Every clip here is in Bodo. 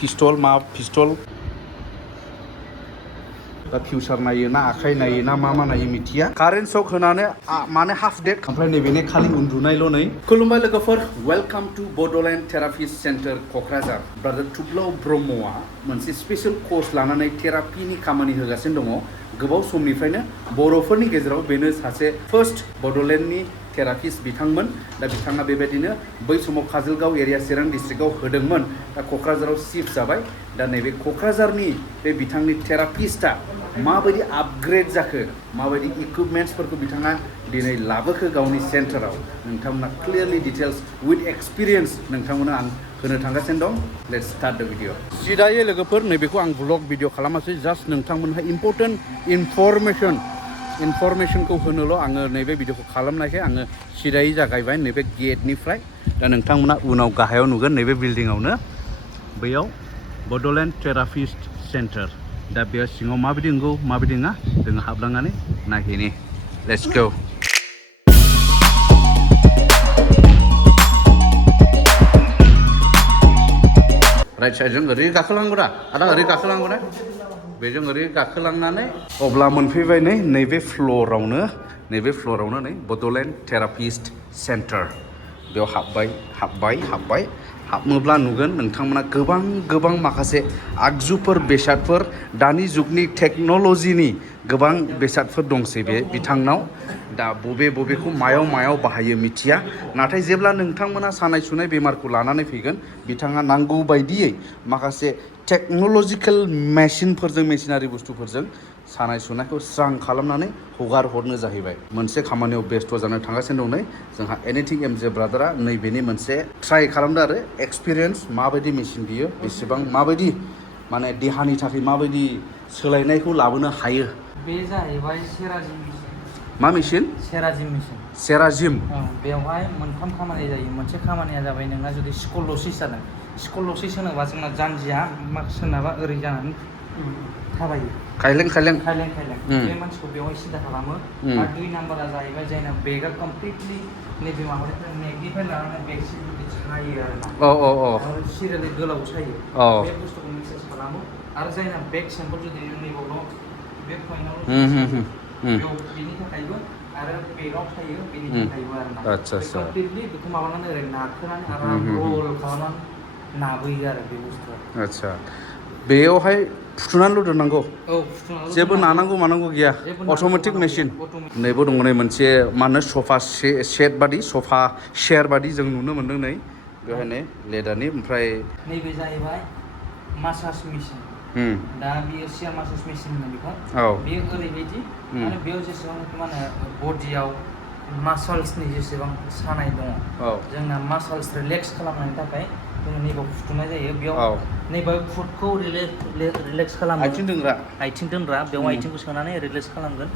पिस्टल दा फिउचार नायो ना आखाइ नायो ना मा नायो मिथिया कारेन्ट शक होनानै माने हाफ डेट ओमफ्राय नैबेनि खालि उन्दुनायल' नै खुलुमबाय लोगोफोर welcome to Bodoland therapy centre Kokrajhar ब्रादार थुब्लाव ब्रह्मआ मोनसे स्पेशल कर्स लानानै थेरापिनि खामानि होगासिनो दङ गोबाव समनिफ्रायनो बर'फोरनि गेजेराव बेनो सासे फार्स्ट बड'लेण्डनि थेरापिस्ट बिथांमोन दा बिथाङा बेबायदिनो बै समाव काजलगाव एरिया चिरां डिस्ट्रिक्टआव होदोंमोन दा क'क्राझाराव शिफ्ट जाबाय दा नैबे क'क्राझारनि बे बिथांनि थेरापिस्टआ माबायदि आपग्रेड जाखो माबायदि इकुइपमेन्ट्सफोरखौ बिथाङा दिनै लाबोखो गावनि सेन्टाराव नोंथांमोना क्लियारलि डिटेल्स विथ एक्सपिरियेन्स नोंथांमोना आं होनो थांगासिनो दं लेट्स स्टार्ट द भिडिअ सिदायै लोगोफोर नैबेखौ आं ब्लग भिडिअ खालामासै जास्ट नोंथांमोनहा इम्परटेन्ट इनफरमेसनखौ होनोल' आङो नैबे भिडिअखौ खालामनायखाय आङो सिदायै जागायबाय नैबे गेटनिफ्राय दा नोंथांमोना उनाव गाहायाव नुगोन नैबे बिल्डिंआवनो बैयाव बड'लेण्ड थेरापिस्ट सेन्टार दा बेयाव सिङाव माबायदि नंगौ माबायदि नङा जोङो हाबलांनानै नायहैनि लेट्स गो राइट साइडजों ओरै गाखोलांगौदा आदा ओरै गाखोलांगौ ना बेजों ओरै गाखोलांनानै अब्ला मोनफैबाय नैबे फ्ल'रावनो नै बड'लेण्ड थेरापिस्ट सेन्टार बेयाव हाबबाय हाबनोब्ला नुगोन नोंथांमोना गोबां माखासे आगजुफोर बेसादफोर दानि जुगनि टेक्न'लजिनि गोबां बेसादफोर दंसै बे बिथांनाव दा बबेखौ मायाव बाहायो मिथिया नाथाय जेब्ला नोंथांमोना सानाय सुनाय बेमारखौ लानानै फैगोन बिथाङा नांगौ बायदियै माखासे टेक्न'लजिकेल मेसिनारि बुस्थुफोरजों सानाय सुनायखौ स्रां खालामनानै हगार हरनो जाहैबाय मोनसे खामानियाव बेस्थ' जानो थांगासिनो दं जोंहा एनिथिं एमजे ब्रादारा नैबेनि मोनसे ट्राइ खालामदों आरो एक्सपिरियेन्स माबायदि मेसिन बियो बेसेबां माबायदि माने देहानि थाखाय माबायदि सोलायनायखौ लाबोनो हायो बे जाहैबाय सेराजिम मा मेसिन सेराजिम बेवहाय मोनथाम खामानि जायो मोनसे खामानिया जाबाय नोंना जुदि स्क'ल'सिस जादों स्क'ल'सिस होनोबा जोंना जानजिया सोरनाबा ओरै जानानै थाबायो खायलें बे मानसिखौ बेवहाय सिदा खालामो आरो 2 नाम्बारा जाहैबाय जायना बेगआ कमप्लिटलि नैबे माबानिफ्राय नेकनिफ्राय लानानै बेगसिम सायो आरोना सिरियालि गोलाव सायो बे बुस्थुखौ मेसेज खालामो आरो जायना बेग सेम्पल जुदि नैबावल' बे पइन्टआवल' बेयाव बेनि थाखायबो आरो बेगाव थायो बेनि थाखायबो आरोना कमप्लिटलि बेखौ माबानानै ओरै नारखोनानै आराम रल खालामनानै नाबोयो आरो बे बुस्थुआ आदसा बेयावहाय फुथुनानैल' दोननांगौ जेबो नानांगौ मानांगौ गैया अट'मेटिक मेसिन नैबो दङ मोनसे मा होनो सफा सेट बादि सफा शेयार बादि जों नुनो मोन्दों नै बेवहाय नै लेदारनि ओमफ्राय नैबे जाहैबाय मासाज मेसिन दा बियो सियार मासाज मेसिन होनो बेखौ बेयो ओरैबायदि माने बेयाव जेसेबांनाखि मा होनो बडियाव मासल्सनि जेसेबां सानाय दङ जोंना मासल्स रिलेक्स खालामनायनि थाखाय जोङो नैबाव फुथुनाय जायो बेयाव नैबे फुटखौ रिलेक्स खालामो आथिं दोनग्रा बेयाव आथिंखौ सोनानै रिलेक्स खालामगोन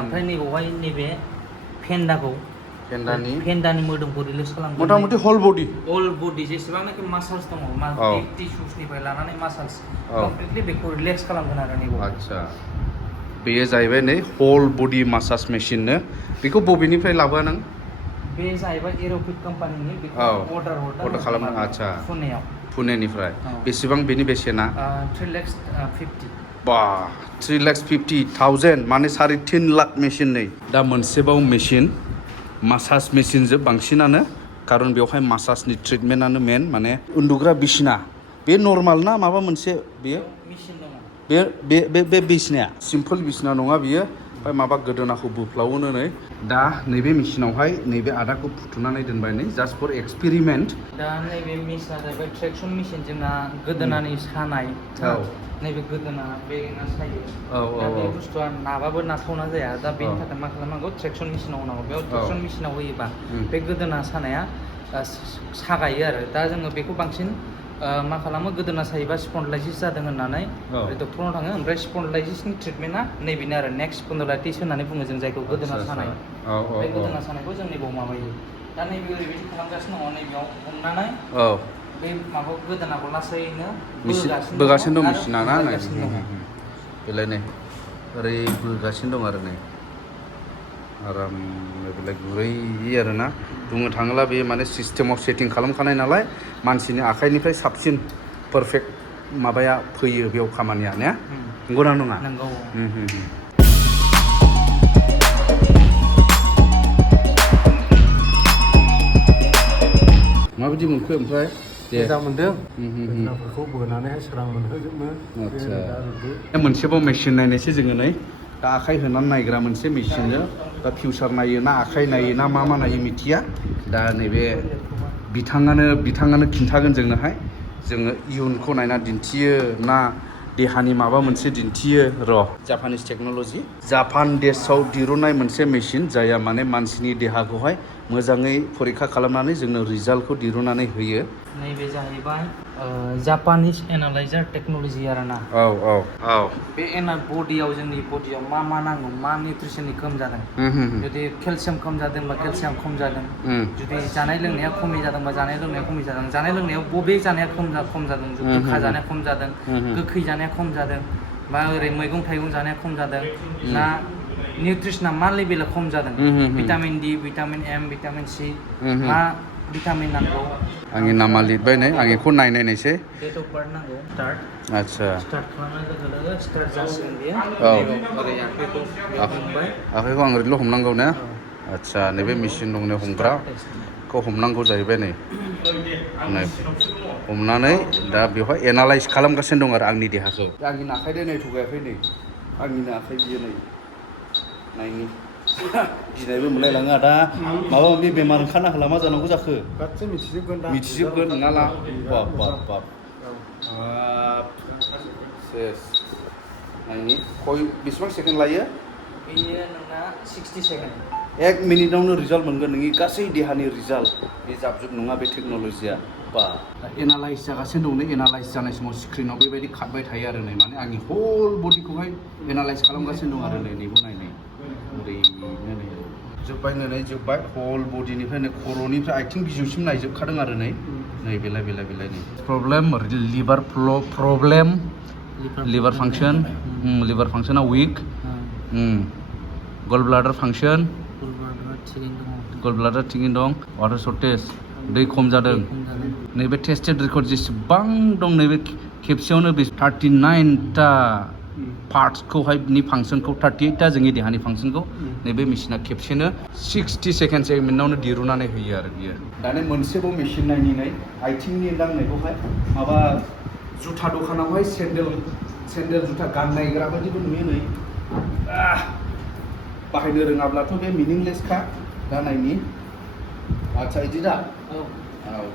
ओमफ्राय नैबावहाय नैबे फेन्दानि मोदोमखौ रिलेक्स खालामगोन मथा मथि हल बडि जेसेबांनाखि मासल्स दङ टिस्युसनिफ्राय लानानै मासल्स कमप्लिटलि बेखौ रिलेक्स खालामगोन आरो नैबाव आदसा बेयो जाहैबाय नै हल बडि मासाज मेसिननो बेखौ बबेनिफ्राय लाबोआ नों बे जाहैबाय एर'फिट कम्पानिनि बेखौ अर्डार खालामनो आदसा पुनेनिफ्राय बेसेबां बेनि बेसेना 3,50,000 बा 3,50,000 माने 3.5 लाख मेसिन नै दा मोनसेबाव मेसिन मासाज मेसिनजों बांसिनानो खारन बेवहाय मासाजनि ट्रिटमेन्टआनो मेन माने उन्दुग्रा बिसिना बे नर्माल ना माबा मोनसे बेयो मेसिन दङ बे बिसिनाया सिम्पोल बिसिना नङा बियो ओमफ्राय माबा गोदोनाखौ बोफ्लावोनो नै दा नैबे मेसिनावहाय नैबे आदाखौ फुथुनानै दोनबाय नै जास्ट फर एक्सपेरिमेन्ट दा नैबे मेसिना जाहैबाय ट्रेक्सन मेसिन जोंना गोदोनानि सानाय नैबे गोदोना बेगेंआ सायो दा बे बुस्थुआ नाबाबो नाथावना जाया दा बेनि थाखाय मा खालामनांगौ ट्रेक्सन मेसिनाव होनांगौ बेयाव ट्रेक्सन मेसिनाव होयोबा बे गोदोना सानाया सागायो आरो दा जोङो बेखौ बांसिन मा खालामो गोदोना सायोबा स्पन्डलाइटिस जादों होननानै डक्टरनाव थाङो ओमफ्राय स्पन्डलाइटिसनि ट्रिटमेन्टआ नैबेनो आरो नेक्स्ट स्पन्डलाइटिस होननानै बुङो जों जायखौ गोदोना सानाय बे गोदोना सानायखौ जों नैबाव माबायो दा नैबे ओरैबायदि खालामगासिनो दङ नैबेयाव हमनानै बे माबाखौ गोदोनाखौ लासैनो बोगासिनो दं मेसिना ना बेलाय नै ओरै बोगासिनो दं आरो नै आराम बेलाय गुरै आरोना बुंनो थाङोब्ला बे माने सिस्टेमाव सेटिं खालामखानाय नालाय मानसिनि आखाइनिफ्राय साबसिन पारफेक्ट माबाया फैयो बेयाव खामानिया ने नंगौना नङा नंगौ माबायदि मोनखो ओमफ्राय मोजां मोनदों बेदनाफोरखौ बोनानैहाय स्रां मोनहोजोबनो आदसा मोनसेबाव मेसिन नायनायसै जोङो नै दा आखाइ होनानै नायग्रा मोनसे मेसिनजों दा फिउचार नायो ना आखाइ नायो ना मा नायो मिथिया दा नैबे बिथाङानो खिन्थागोन जोंनोहाय जोङो इयुनखौ नायना दिन्थियो ना देहानि माबा मोनसे दिन्थियो जापानिस टेक्न'ल'जि जापान देशआव दिरुननाय मोनसे मेसिन जाया माने मानसिनि देहाखौहाय मोजाङै फरिखा खालामनानै जोंनो रिजाल्टखौ दिरुननानै होयो नैबे जाहैबाय जापानिस एनालाइजार टेक्न'ल'जि आरोना औ बे बडियाव जोंनि बडियाव मा नांगौ मा निउट्रिसननि खम जादों जुदि केलसियाम खम जादोंबा केलसियाम खम जादों जुदि जानाय लोंनाया खमि जादोंबा जानाय लोंनाया खमि जादों जानाय लोंनायाव बबे जानाया खम जादों गोखा जानाया खम जादों गोखै जानाया खम जादों बा ओरै मैगं थाइगं जानाया खम जादों ना निउट्रिसना मा लेभेला खम जादों vitamin D vitamin M vitamin C मा भिटामिन नांगौ आंनि नामा लिरबाय नै आं बेखौ नायनायसै डेट अफ बार्थ नांगौ स्टार्ट आदसा स्टार्ट खालामनाय लोगो स्टार्ट जासिगोन बेयो ओरै आखाइखौ हमबाय आखाइखौ आं ओरैल' हमनांगौ ने आदसा नैबे मेचिन दं नै हमग्राखौ हमनांगौ जाहैबाय नै हमनानै दा बेवहाय एनालाइज खालामगासिनो दं आरो आंनि देहाखौ आंनि आखाइ नाय थगायाखै नै आंनिनो आखाइ बियो नै नायनि गिनायबो मोनलायलाङो आदा माबा माबि बेमार ओंखारना होला मा जानांगौ जाखो गासै मिथिजोबगोन नङाला बाब सेस नायनि बेसेबां सेकेन्ड लायो बेयो नोंना 60 सेकेन्ड 1 मिनिटावनो रिजाल्ट मोनगोन नोंनि गासै देहानि रिजाल्ट बे जाबजुग नङा बे टेक्न'लजिया बा एनालाइज जागासिनो दं नै एनालाइज जानाय समाव स्क्रिनाव बेबायदि खारबाय थायो आरो नै माने आंनि हल बडिखौहाय एनालाइज खालामगासिनो दं आरो नै नैबो नायनाय ओरैनो नै जोब्बाय हल बडिनिफ्राय नै खर'निफ्राय आथिं बिजौसिम नायजोबखादों आरो नै बेलाय नै प्रब्लेम लिभार प्रब्लेम लिभार फांसना विक गल ब्लाडार फांसन गल ब्लाडार थिगैनो दं वाटार सर्टेज दै खम जादों नैबे टेस्टेड रेकर्ड जेसेबां दं नैबे खेबसेयावनो 39टा पार्ट्सखौहाय फांसनखौ 38टा जोंनि देहानि फांसनखौ नैबे मेसिना खेबसेनो 60 सेकेन्ड मिनिटावनो दिरुननानै होयो आरो बियो दानि मोनसेबाव मेसिन नायनानै आथिंनि दांनायखौहाय माबा जुथा दखानावहाय सेन्देल जुथा गाननायग्रा बायदिबो नुयो नै बाहायनो रोङाब्लाथ' बे मिनिंलेसखा दा नायनि आदसा इदि दा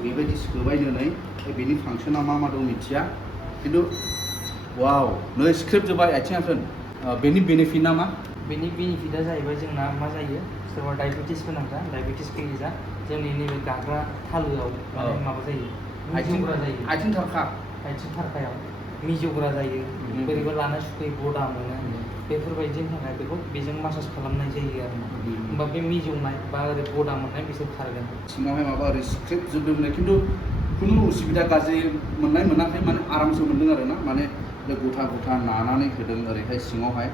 बेबायदि सोबायनो नै बेनि फांसना मा दं मिथिया खिन्थु वाव नै स्क्रिप्ट जोब्बाय आथिं आथोन बेनि बेनिफिटआ मा बेनि बेनिफिटआ जाहैबाय जोंना मा जायो सोरबा डायबेटिस गोनांफ्रा डायबेटिस गैयिजा जोंनि नैबे गाग्रा थालोआव माबा जायो मिजौग्रा जायो आथिं थारखायाव मिजौग्रा जायो बोरैबा लानो सुखुयै गदा मोनो बेफोरबायदिनि थाखाय बेजों मासाज खालामनाय जायो आरो होमबा बे मिजौनाय बा ओरै गदा मोननाय बिसोर खारगोन सिङावहाय माबा ओरै स्क्रिप्ट जोबदोंमोन खिन्थु खुनु उसुबिदा गाज्रि मोनाखै माने आरामसो मोनदों आरो ना माने बे गथा नानानै होदों ओरैहाय सिङावहाय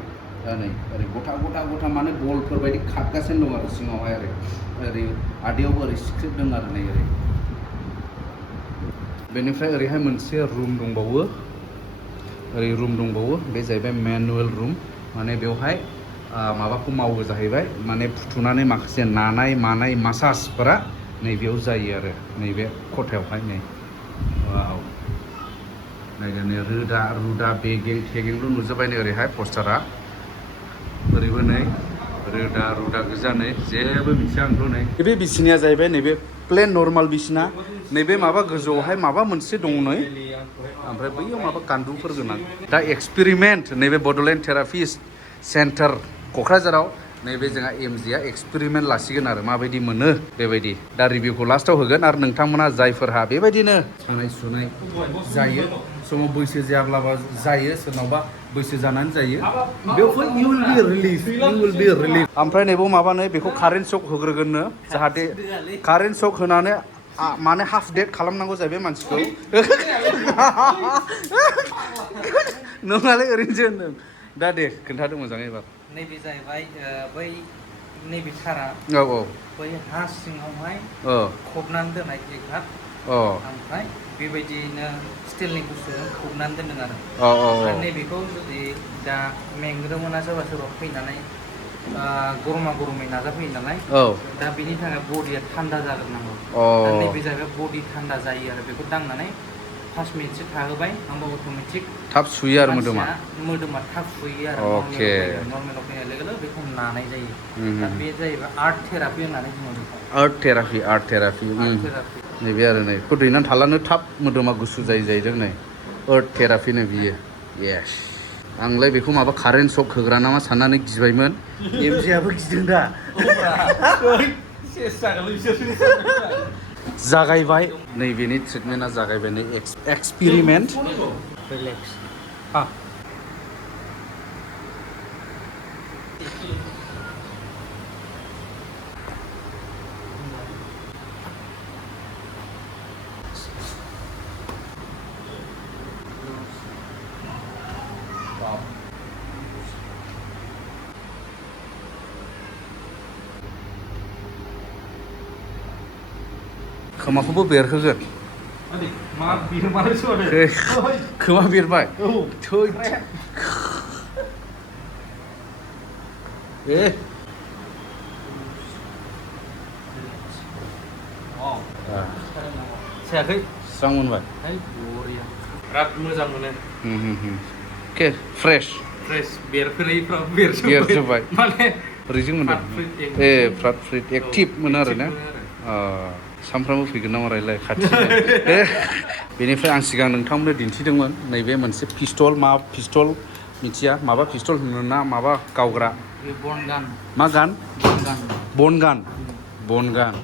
दा नै ओरै गथा माने बलफोर बायदि खारगासिनो दं आरो सिङावहाय ओरै आदैयावबो ओरै स्क्रिप्ट दं आरो नै ओरै बेनिफ्राय ओरैहाय मोनसे रुम दंबावो बे जाहैबाय मेनुवेल रुम माने बेवहाय माबाखौ मावो जाहैबाय माने फुथुनानै माखासे नानाय मानाय मासाजफोरा नैबेयाव जायो आरो नैबे खथायावहाय नै वाव नायनानै रुदा बेगें थेगेंल' नुजोब्बाय नै ओरैहाय पस्टारा ओरैबो नै रोदा गोजा नै जेबो मिथिया आंथ' नै बे बिसिनाया जाहैबाय नैबे प्लेन नर्माल बिसिना नैबे माबा गोजौआवहाय माबा मोनसे दङ नै ओमफ्राय बैयाव माबा गान्दुफोर गोनां दा एक्सपेरिमेन्ट नैबे बड'लेण्ड थेरापिस्ट सेन्टार क'क्राझाराव नैबे जोंहा एमजिआ एक्सपेरिमेन्ट लासिगोन आरो माबायदि मोनो बेबायदि दा रिभिउखौ लास्टाव होगोन आरो नोंथांमोना जायफोरहा बेबायदिनो सानाय सुनाय जायो समाव बैसो जायाब्लाबो जायो सोरनावबा बैसो जानानै जायो बेवहाय इउ विल बि रिलिफ ओमफ्राय नैबाव माबानो बेखौ कारेन्ट सक होग्रोगोननो जाहाथे कारेन्ट सक होनानै माने हाफ डेट खालामनांगौ जाहैबाय मानसिखौ नङालै ओरैनोसो होनदों दा दे खोन्थादो मोजाङै एबार नैबे जाहैबाय बै नैबे थारा बै हा सिङावहाय फबनानै दोननाय एक हात ओमफ्राय बेबायदिनो स्टिलनि बुस्थुजों खोबनानै दोनदों आरो आरो नैबेखौ जुदि दा मेंग्रोमोना सोरबा सोरबा फैनानै गरमा गरमै नाजाफैयो नालाय दा बेनि थाखाय बडिया थान्दा जाग्रोनांगौ दा नैबे जाहैबाय बडि थान्दा जायो आरो बेखौ दांनानै 5 मिनिटसो थाहोबाय होमबा अट'मेटिक थाब सुयो आरो मोदोमा थाब सुयो आरो नर्मेलाव फैनाय लोगो लोगो बेखौ नानाय जायो दा बे जाहैबाय आर्ट थेरापि होननानै बुङो बेखौ आर्ट थेरापि नैबे आरो नै बेखौ दैनानै थालानो थाब मोदोमा गुसु जायो जाहैदों नै आर्ट थेरापिनो बियो येस आंलाय बेखौ माबा कारेन्ट सक होग्रा नामा साननानै गिबायमोन एमजेआबो गिदों दा जागायबाय नैबेनि ट्रिटमेन्टआ जागायबाय नै एक्सपेरिमेन्ट रिलेक्स खोमाखौबो बेरहोगोन मा बिरमारो खोमा बेरबाय सायाखै स्रां मोनबाय बिराद मोजां मोनो के फ्रेश बेरफोरैफ्राव बेरजोब्बाय माने बोरैजों मोनदों फ्रात फ्रिट एक्टिभ मोनो आरो ना सानफ्रामबो फैगोन नामा रायलाय खाथि बेनिफ्राय आं सिगां नोंथांमोननो दिन्थिदोंमोन नैबे मोनसे पिस्तल मा पिस्तल मिथिया माबा पिस्तल होनो ना माबा गावग्रा मा गान बन गान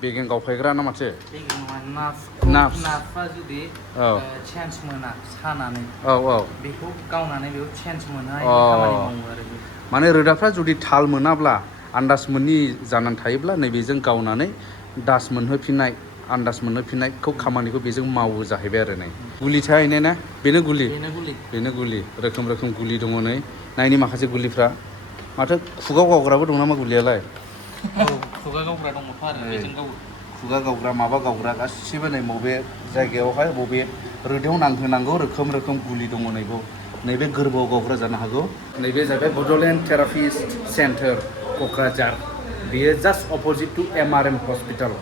बेगें गावफायग्रा ना माथो नाफा जुदि चान्स मोना सानानै बेखौ गावनानै बेखौ चान्स मोना खामानि मावो आरो माने रोदाफ्रा जुदि थाल मोनाब्ला आन्दाज मोनि जानानै थायोब्ला नैबेजों गावनानै दास मोनहोफिननाय आन्दाज मोनहोफिननायखौ खामानिखौ बेजों मावो जाहैबाय आरो नै गुलि थाहैनाय ना बेनो गुलि रोखोम गुलि दङ नै नायनि माखासे गुलिफ्रा माथो खुगा गावग्राबो दं नामा गुलियालाय खुगा गावग्रा दङथ' आरो बेजों गावो खुगा गावग्रा माबा गावग्रा गासिबो नै बबे जायगायावहाय बबे रोदायाव नांहोनांगौ रोखोम गुलि दङ नैबे गोरबोआव गावग्रा जानो हागौ नैबे जाबाय बड'लेण्ड थेरापिस्ट सेन्टार क'क्राझार बेयो just opposite to MRM hospital